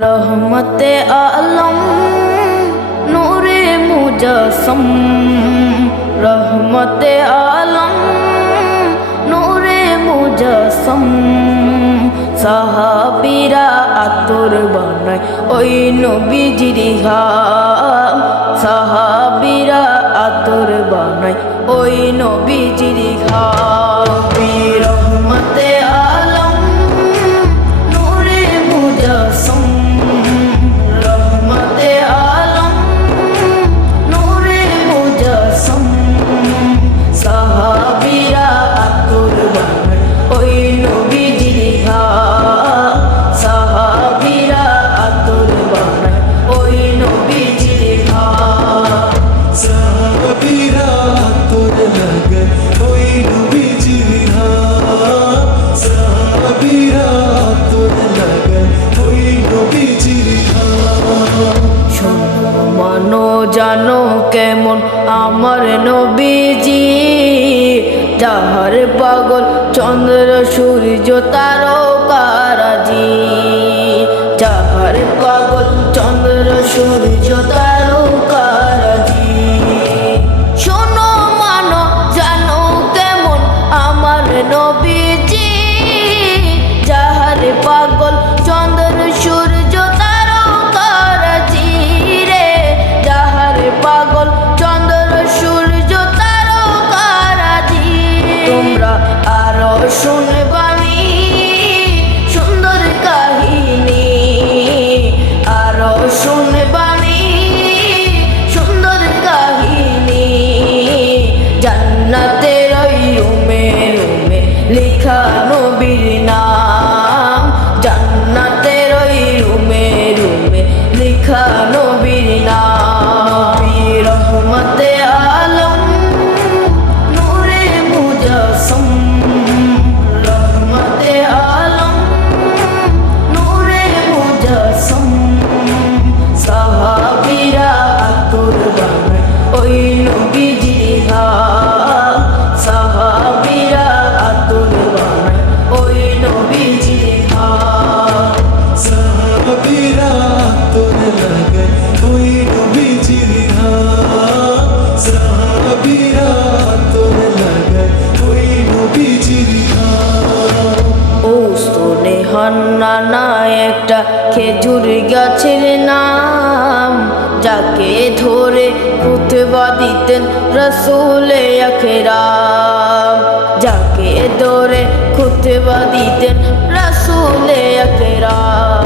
रहमते आलम नूरे मुजस्सम, रहमते आलम नूरे मुजस्सम। साहाबीरा आतुर बानाय ओई नबीजिर घाम, साहाबीरा आतुर बानाय ओई नबीजिर घाम। रहमते आलम नूरे मुजस्सम, रहमते आलम नूरे मुजस्सम। साहाबीरा आतुर बानाय ओई नबीजिर घाम, साहाबीरा आतुर बानाय ओई नबीजिर घाम। সাহাবীরা আতর লাগায় ওই নবীজির ঘাম, সাহাবীরা আতর লাগায় ওই নবীজির ঘাম। শোনো মানো জানো কেমন আমার নবীজি, যাহার পাগল চন্দ্র সূর্য তারকারাজি, যাহার পাগল চন্দ্র সূর্য তারকারাজি। শোনো মানো জানো কেমন আমার নবীজি, যাহার পাগল চন্দ্র সূর্য তারকারাজি রে, যাহার পাগল চন্দ্র সূর্য তারকারাজি। তোমরা আরো শুনবানি সুন্দর কাহিনী, আরো শুনবানি সুন্দর কাহিনী। জান্নাতের ওই রুমে রুমে লেখা নবীর নাম, জান্নাতের ওই রুমে রুমে লেখা নবীর নাম। রহমতে আলম নূরে মুজস্সম, রহমতে আলম নূরে মুজস্সম। সাহাবীরা আতর বানায় ওই নবীজির ঘাম, সাহাবীরা আতর বানায় ওই নবীজির ঘাম। সাহাবীরা আতর লাগায় ওই নবীজির ঘাম, সাহাবীরা আতর লাগায় ওই নবীজির ঘাম। ও স্তনে হান্নানা একটা খেজুর গাছের নাম, যাকে ধরে খুতবা দিতেন রাসূলে আকরাম, যাকে ধরে খুতবা দিতেন রাসূলে আকরাম।